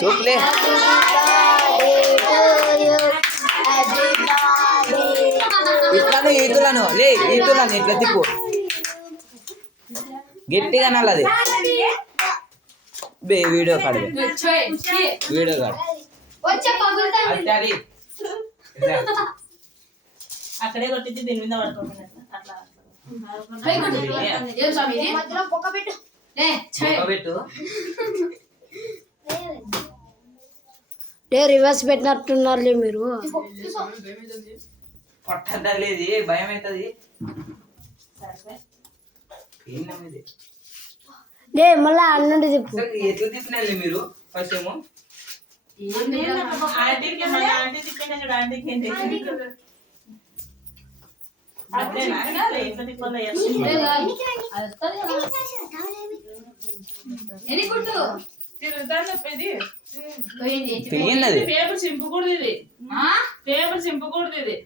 చూపులే ఇట్లా ఈతులను లే ఈతులను ఇట్లా తిప్పు గట్టిగా నల్లది బే వీడియో కాడు వీడియో కాడు అక్కడే కొట్టించి దీని మీద పడుకోమన్నట్టు రివర్స్ పెట్టినట్టున్నారు మీరు పట్టలేదు భయం అవుతుంది మళ్ళా అన్నంటే చెప్పు ఎట్లా తిప్పినారు మీరు ఫస్ట్ ఏమో పేపర్ చింపకూడదు ఇది పేపర్ చింపకూడదు ఇది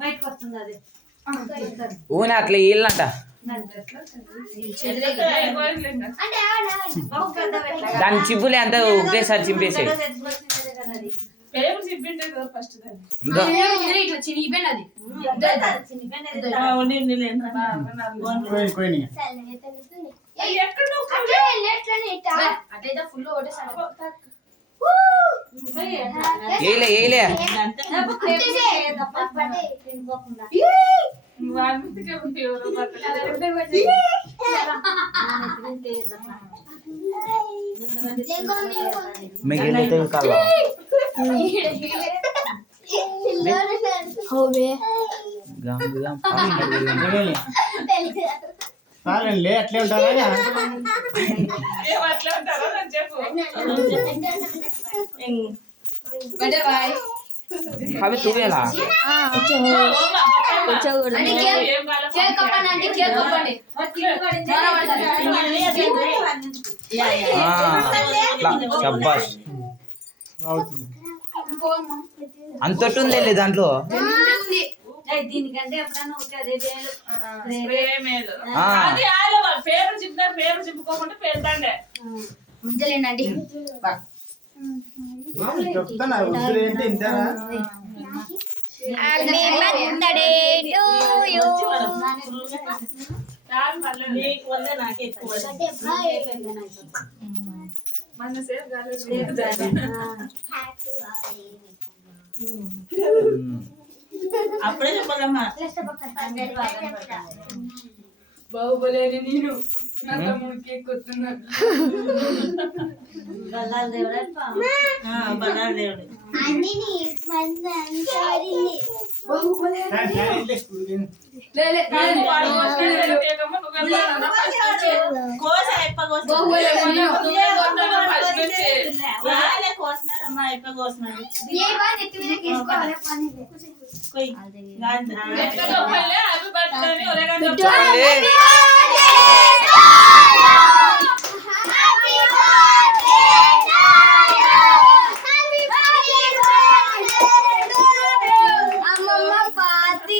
బయటకు వస్తుంది అది ఊనే అట్లా వీళ్ళంట దాని చింపులే అంతా ఒకటేసారి చింపేసాయి పేపర్ చింపింటే ఫస్ట్ ఏలే మిగిలితే కాల చాలండి అట్లే ఉంటారా అవి తువేలా శబ్బాష్ అంతట్టుంది దాంట్లో దీనికంటే ఎప్పుడన్నా పేపర్ చింపుతారు పేపర్ చింపుకోకుండా పేరుతాండే ఉంచలేండి చెప్తానా ఏంటి ఇంటారా నాకే ఎక్కువ అప్పుడే చెప్పాలమ్మా బాహుబలి నేను నా తమ్ముడికి ఎక్కుతున్నా బల్లాల దేవుడు బల్లాల దేవుడు చెప్పండి